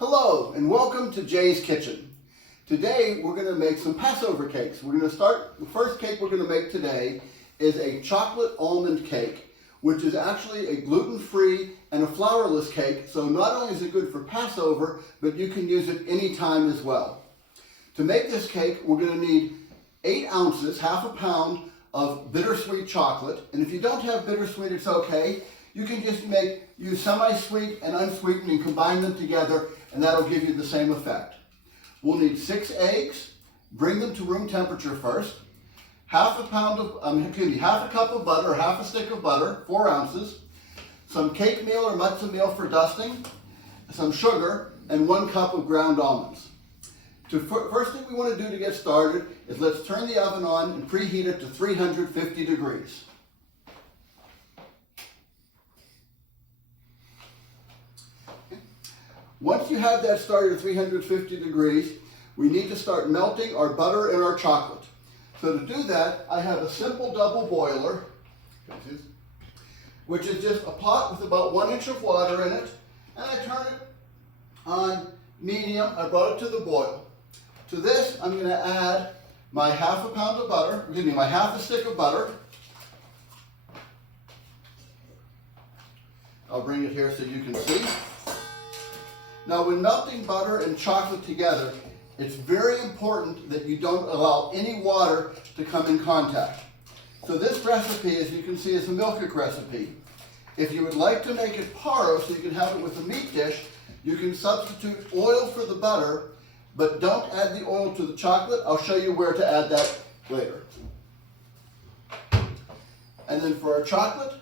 Hello and welcome to Jay's Kitchen. Today we're going to make some Passover cakes. We're going to start, the first cake we're going to make today is a chocolate almond cake, which is actually a gluten-free and a flourless cake. So not only is it good for Passover, but you can use it anytime as well. To make this cake, we're going to need 8 ounces, half a pound of bittersweet chocolate. And if you don't have bittersweet, it's okay. You can just use semi-sweet and unsweetened and combine them together, and that'll give you the same effect. We'll need 6 eggs. Bring them to room temperature first. Half a cup of butter, or half a stick of butter, 4 ounces. Some cake meal or matzah meal for dusting. Some sugar, and 1 cup of ground almonds. First thing we want to do to get started is let's turn the oven on and preheat it to 350 degrees. Once you have that started at 350 degrees, we need to start melting our butter and our chocolate. So to do that, I have a simple double boiler, which is just a pot with about 1 inch of water in it, and I turn it on medium. I brought it to the boil. To this, I'm going to add my half a stick of butter. I'll bring it here so you can see. Now, when melting butter and chocolate together, it's very important that you don't allow any water to come in contact. So this recipe, as you can see, is a milk recipe. If you would like to make it porous so you can have it with a meat dish, you can substitute oil for the butter, but don't add the oil to the chocolate. I'll show you where to add that later. And then for our chocolate,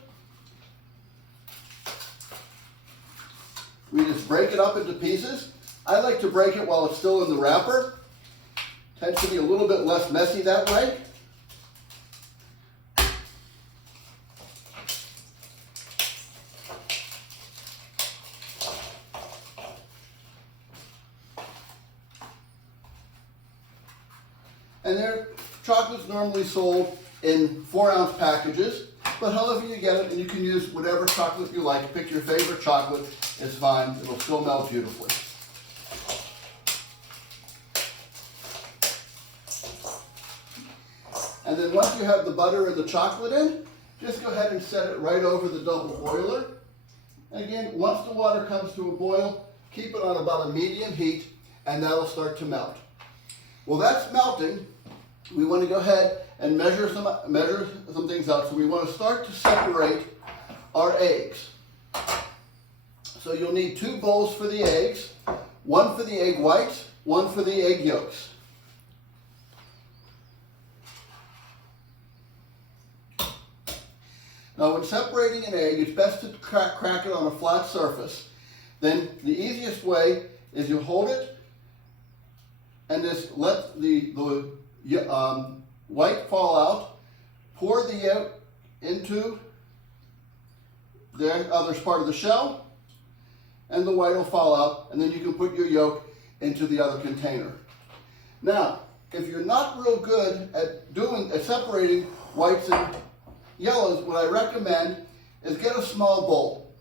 we just break it up into pieces. I like to break it while it's still in the wrapper. Tends to be a little bit less messy that way. And chocolate's normally sold in 4-ounce packages, but however you get it, and you can use whatever chocolate you like. Pick your favorite chocolate, it's fine. It'll still melt beautifully. And then once you have the butter and the chocolate in, just go ahead and set it right over the double boiler. And again, once the water comes to a boil, keep it on about a medium heat, and that'll start to melt. Well, that's melting. We want to go ahead and measure some things out. So we want to start to separate our eggs. So you'll need 2 bowls for the eggs, 1 for the egg whites, 1 for the egg yolks. Now, when separating an egg, it's best to crack it on a flat surface. Then the easiest way is you hold it and just let the white fall out. Pour the yolk into the other part of the shell, and the white will fall out, and then you can put your yolk into the other container. Now, if you're not real good at separating whites and yellows, what I recommend is get a small bowl.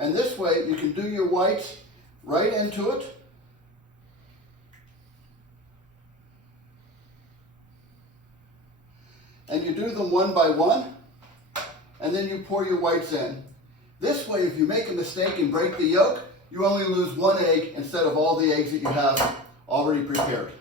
And this way you can do your whites right into it. And you do them one by one, and then you pour your whites in. This way, if you make a mistake and break the yolk, you only lose 1 egg instead of all the eggs that you have already prepared.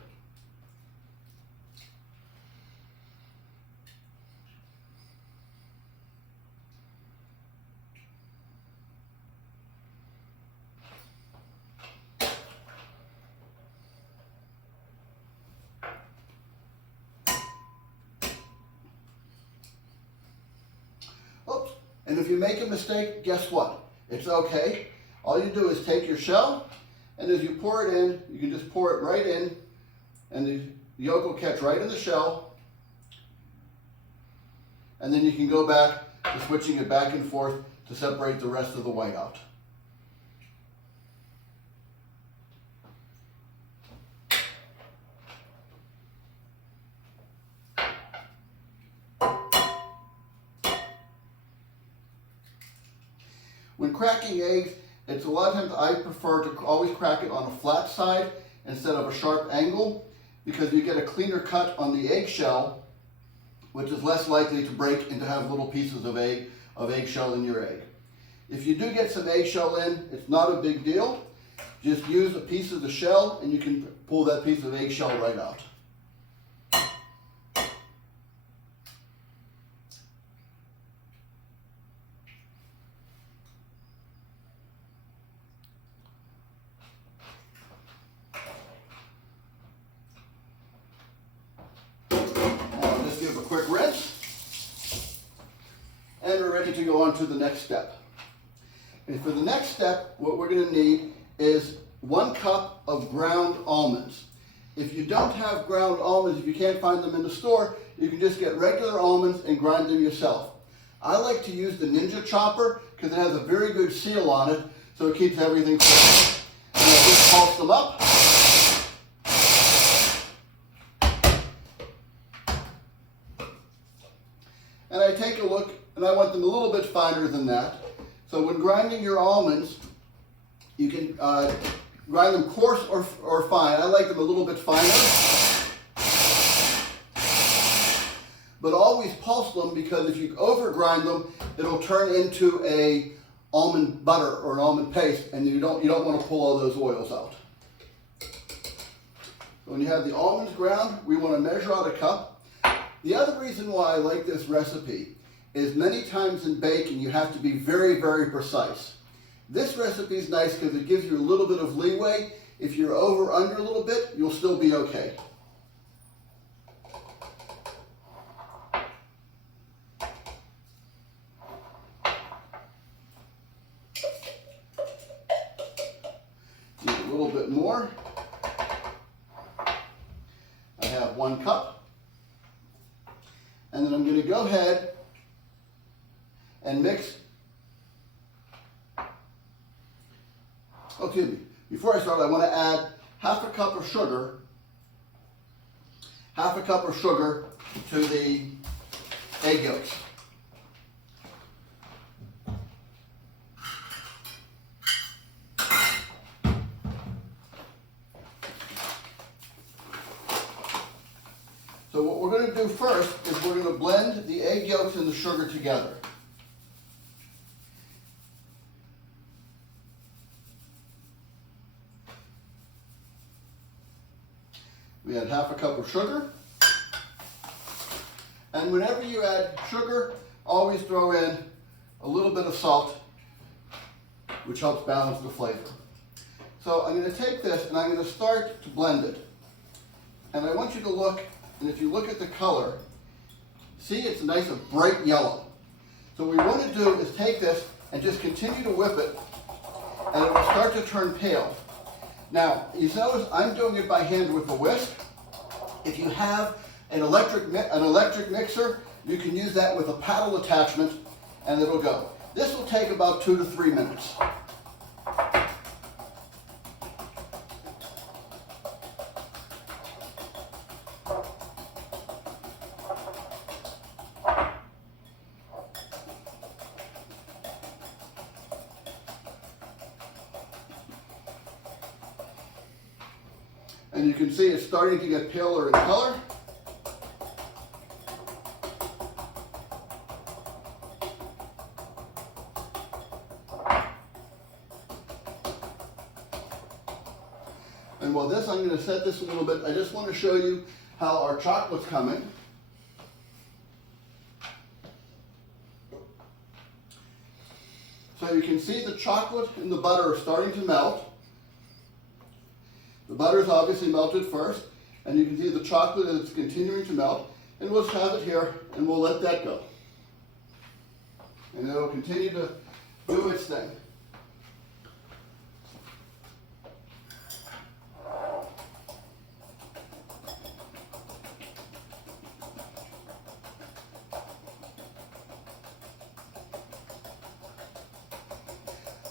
And if you make a mistake, guess what? It's okay. All you do is take your shell, and as you pour it in, you can just pour it right in, and the yolk will catch right in the shell. And then you can go back to switching it back and forth to separate the rest of the white out. When cracking eggs, It's a lot of times I prefer to always crack it on a flat side instead of a sharp angle, because you get a cleaner cut on the eggshell, which is less likely to break and to have little pieces of eggshell in your egg. If you do get some eggshell in, it's not a big deal. Just use a piece of the shell and you can pull that piece of eggshell right out. Now just give a quick rinse, and we're ready to go on to the next step. And for the next step, what we're going to need is 1 cup of ground almonds. If you don't have ground almonds, if you can't find them in the store, you can just get regular almonds and grind them yourself. I like to use the Ninja chopper because it has a very good seal on it, so it keeps everything fresh. And I just pulse them up. And I take a look, and I want them a little bit finer than that. So when grinding your almonds, you can grind them coarse or fine. I like them a little bit finer. But always pulse them, because if you over grind them, it'll turn into a almond butter or an almond paste, and you don't want to pull all those oils out. So when you have the almonds ground, we want to measure out a cup. The other reason why I like this recipe is many times in baking you have to be very, very precise. This recipe is nice because it gives you a little bit of leeway. If you're over under a little bit, you'll still be okay. Need a little bit more. I have 1 cup. And then I'm going to go ahead and mix. Oh, excuse me. Before I start, I want to add half a cup of sugar to the egg yolks. So what we're going to do first is we're going to blend the egg yolks and the sugar together. We add half a cup of sugar. And whenever you add sugar, always throw in a little bit of salt, which helps balance the flavor. So I'm going to take this and I'm going to start to blend it. And I want you to look, and if you look at the color, see it's nice and bright yellow. So what we want to do is take this and just continue to whip it, and it will start to turn pale. Now, you notice I'm doing it by hand with a whisk. If you have an electric mixer, you can use that with a paddle attachment, and it'll go. This will take about 2 to 3 minutes. And you can see it's starting to get paler in color. And while this, I'm going to set this a little bit. I just want to show you how our chocolate's coming. So you can see the chocolate and the butter are starting to melt. The butter is obviously melted first, and you can see the chocolate is continuing to melt. And we'll just have it here, and we'll let that go. And it'll continue to do its thing.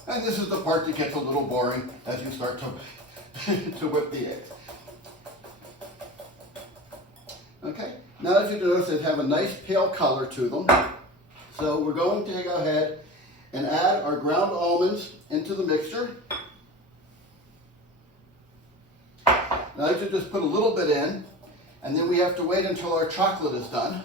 And this is the part that gets a little boring as you start to whip the eggs. Okay, now as you notice, they have a nice pale color to them. So we're going to go ahead and add our ground almonds into the mixture. Now I like to just put a little bit in, and then we have to wait until our chocolate is done.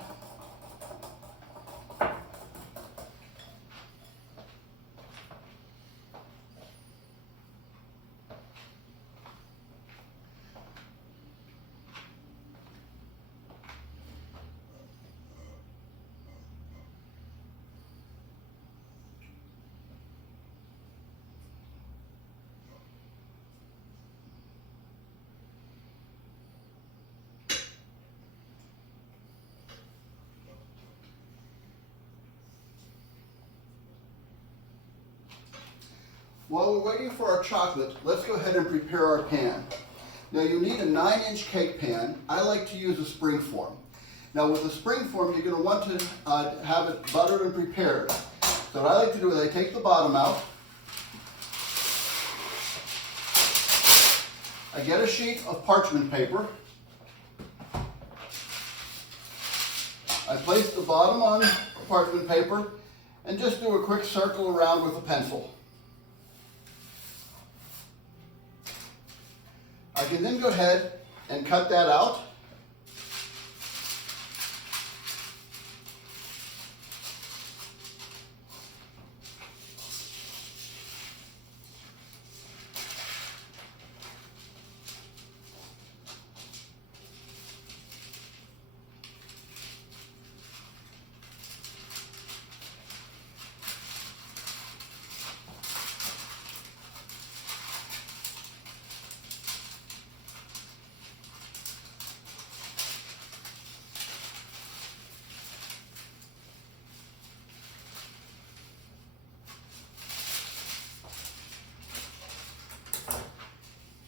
While we're waiting for our chocolate, let's go ahead and prepare our pan. Now you need a 9-inch cake pan. I like to use a spring form. Now with a spring form, you're going to want to have it buttered and prepared. So what I like to do is I take the bottom out. I get a sheet of parchment paper. I place the bottom on the parchment paper and just do a quick circle around with a pencil. I can then go ahead and cut that out.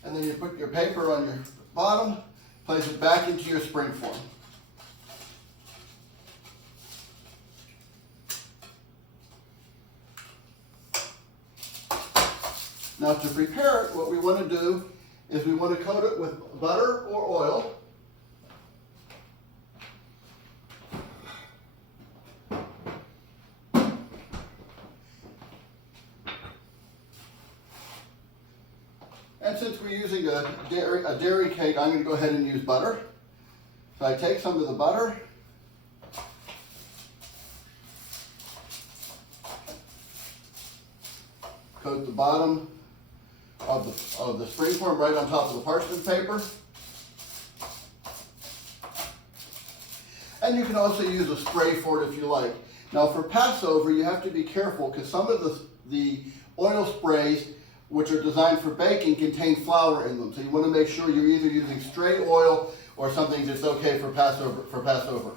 And then you put your paper on your bottom, place it back into your spring form. Now to prepare it, what we want to do is we want to coat it with butter or oil. And since we're using a dairy cake, I'm going to go ahead and use butter. So I take some of the butter, coat the bottom of the spring form right on top of the parchment paper. And you can also use a spray for it if you like. Now for Passover, you have to be careful because some of the oil sprays, which are designed for baking, contain flour in them. So you want to make sure you're either using straight oil or something that's okay for Passover.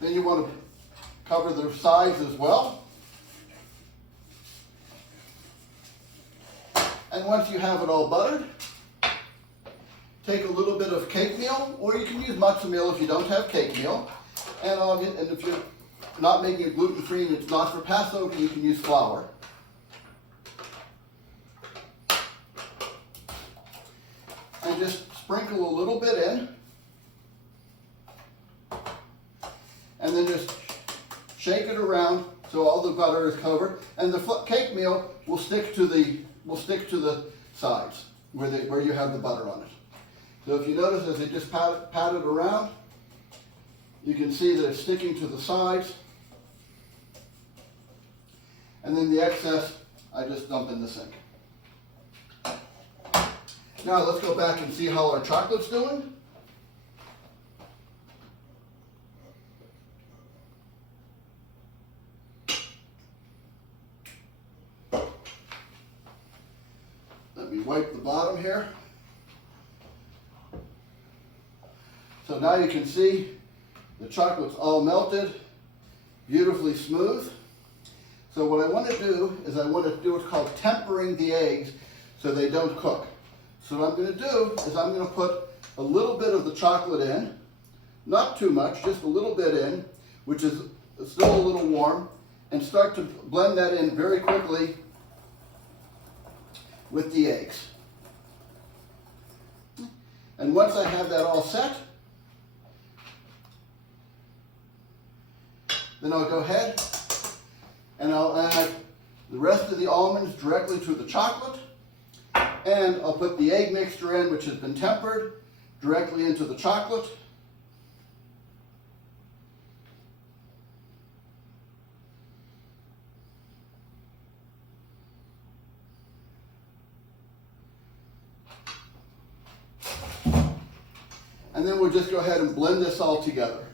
Then you want to cover the sides as well. And once you have it all buttered, take a little bit of cake meal, or you can use matzo meal if you don't have cake meal. And if you're not making it gluten-free and it's not for Passover, you can use flour. And just sprinkle a little bit in. And then just shake it around so all the butter is covered. And the cake meal will stick to the sides where you have the butter on it. So if you notice as they just pat it around, you can see that it's sticking to the sides. And then the excess, I just dump in the sink. Now let's go back and see how our chocolate's doing. Let me wipe the bottom here. So now you can see the chocolate's all melted, beautifully smooth. So what I want to do is I want to do what's called tempering the eggs so they don't cook. So what I'm going to do is I'm going to put a little bit of the chocolate in, not too much, just a little bit in, which is still a little warm, and start to blend that in very quickly with the eggs. And once I have that all set, then I'll go ahead and I'll add the rest of the almonds directly to the chocolate, and I'll put the egg mixture in, which has been tempered, directly into the chocolate. And then we'll just go ahead and blend this all together.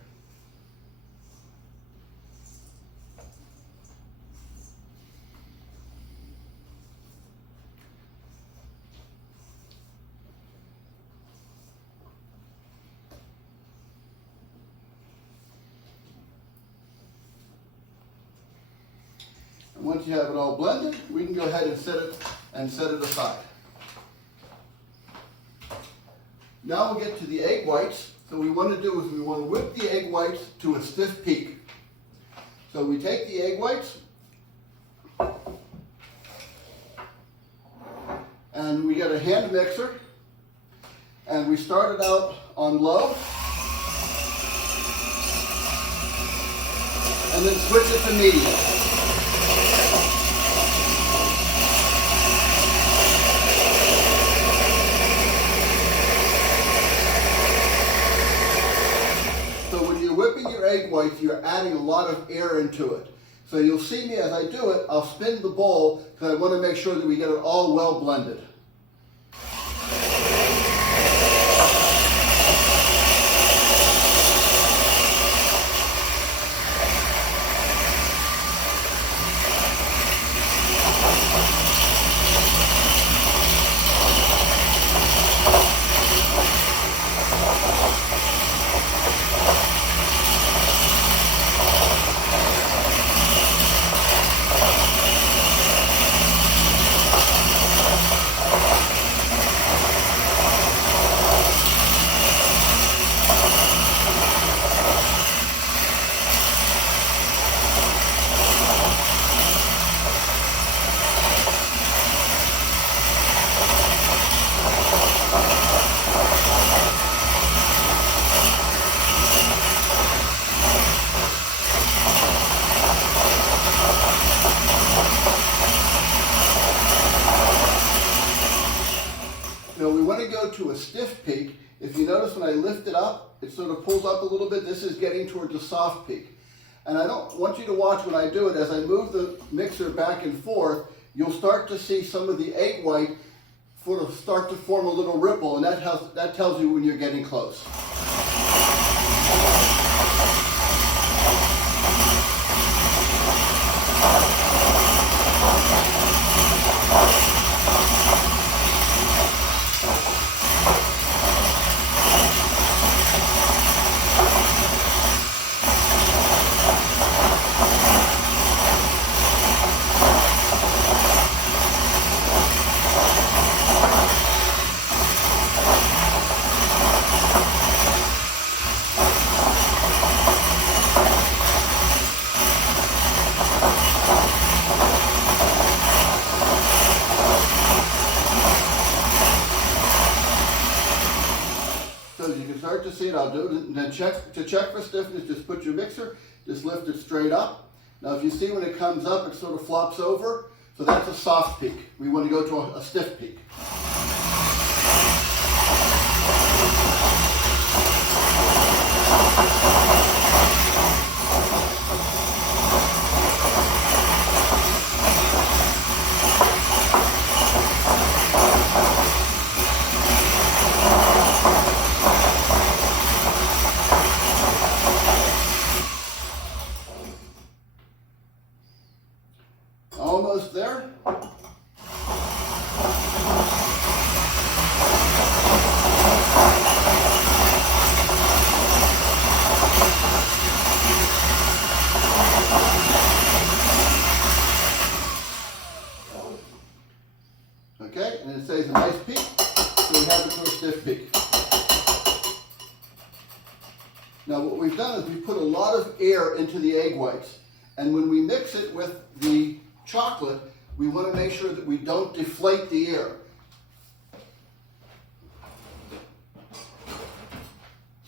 And once you have it all blended, we can go ahead and set it aside. Now we'll get to the egg whites. So what we want to do is we want to whip the egg whites to a stiff peak. So we take the egg whites and we get a hand mixer and we start it out on low and then switch it to medium. Whipping your egg whites, you're adding a lot of air into it. So you'll see me as I do it, I'll spin the bowl because I want to make sure that we get it all well blended. Now we want to go to a stiff peak. If you notice when I lift it up, it sort of pulls up a little bit. This is getting towards a soft peak. And I don't want you to watch when I do it. As I move the mixer back and forth, you'll start to see some of the egg white sort of start to form a little ripple, and that tells you when you're getting close. So as you can start to see it, I'll do it, and then to check for stiffness, just put your mixer, just lift it straight up. Now if you see when it comes up, it sort of flops over, so that's a soft peak. We want to go to a stiff peak. Almost there. Okay, and it stays a nice peak, so we have it to a stiff peak. Now what we've done is we've put a lot of air into the egg whites, and when we mix it with the chocolate, we want to make sure that we don't deflate the air.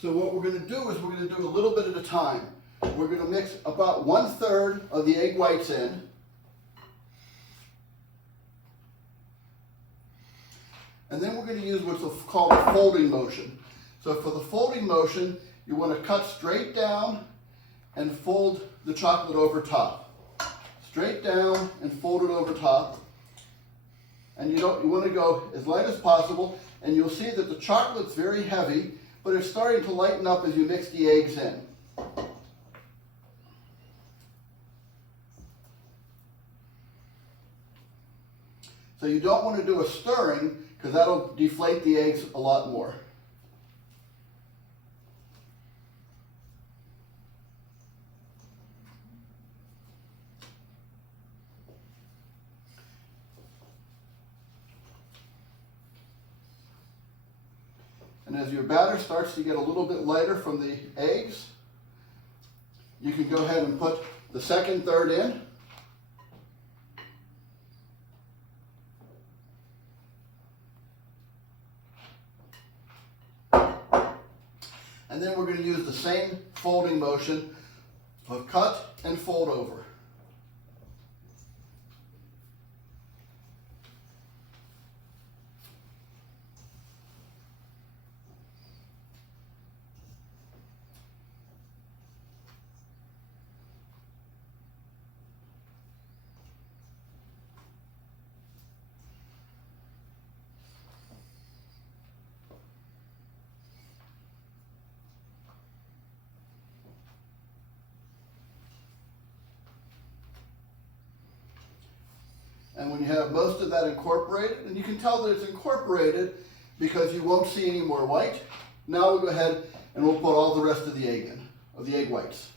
So what we're going to do is we're going to do a little bit at a time. we're going to mix about 1/3 of the egg whites in. And then we're going to use what's called a folding motion. So for the folding motion, you want to cut straight down and fold the chocolate over top. Straight down and fold it over top. And you want to go as light as possible, and you'll see that the chocolate's very heavy, but it's starting to lighten up as you mix the eggs in. So you don't want to do a stirring, because that'll deflate the eggs a lot more. And as your batter starts to get a little bit lighter from the eggs, you can go ahead and put the second third in. And then we're going to use the same folding motion of cut and fold over. And when you have most of that incorporated, and you can tell that it's incorporated because you won't see any more white. Now we'll go ahead and we'll put all the rest of the egg in, of the egg whites.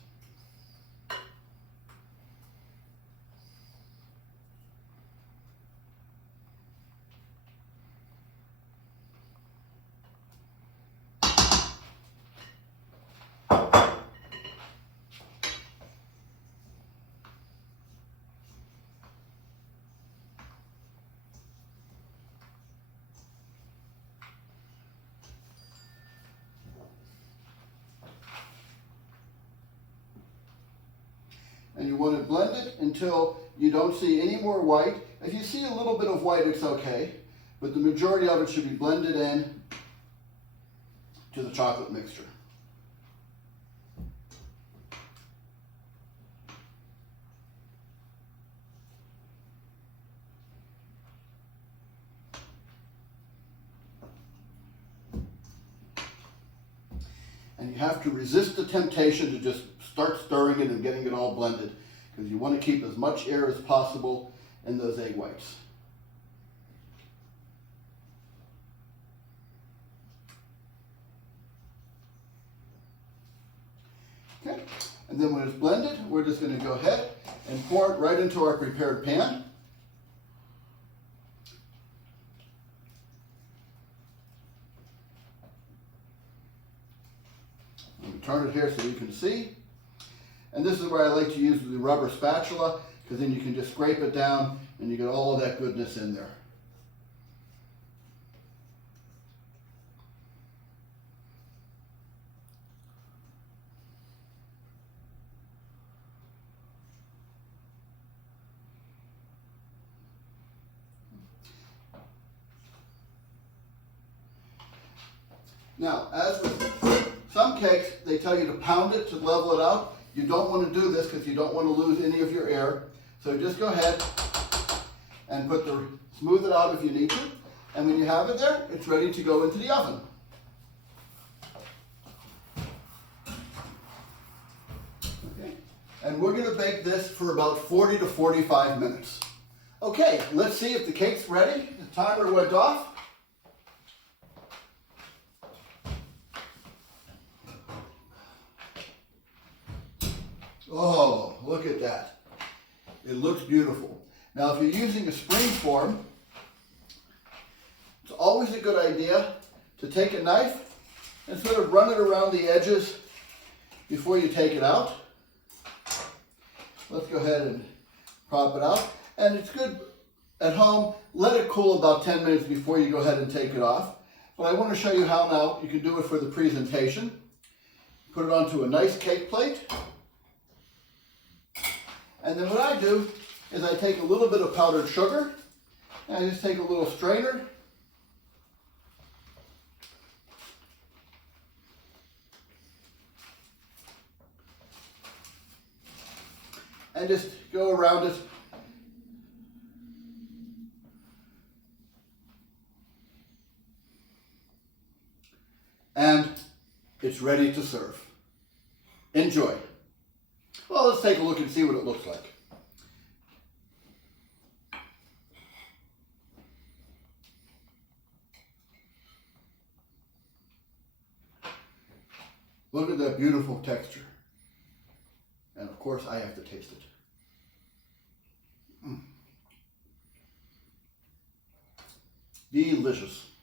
And you want to blend it until you don't see any more white. If you see a little bit of white, it's okay, but the majority of it should be blended in to the chocolate mixture. And you have to resist the temptation to just start stirring it and getting it all blended, because you want to keep as much air as possible in those egg whites. Okay, and then when it's blended, we're just going to go ahead and pour it right into our prepared pan. Turn it here so you can see. And this is where I like to use the rubber spatula, because then you can just scrape it down and you get all of that goodness in there. Now, as with some cakes, they tell you to pound it to level it out. You don't want to do this because you don't want to lose any of your air. So just go ahead and smooth it out if you need to. And when you have it there, it's ready to go into the oven. Okay. And we're going to bake this for about 40 to 45 minutes. Okay, let's see if the cake's ready. The timer went off. Oh, look at that. It looks beautiful. Now, if you're using a spring form, it's always a good idea to take a knife and sort of run it around the edges before you take it out. Let's go ahead and prop it out. And it's good at home, let it cool about 10 minutes before you go ahead and take it off. But I want to show you how now you can do it for the presentation. Put it onto a nice cake plate. And then what I do is I take a little bit of powdered sugar, and I just take a little strainer, and just go around it. And it's ready to serve. Enjoy. Well, let's take a look and see what it looks like. Look at that beautiful texture. And of course, I have to taste it. Delicious.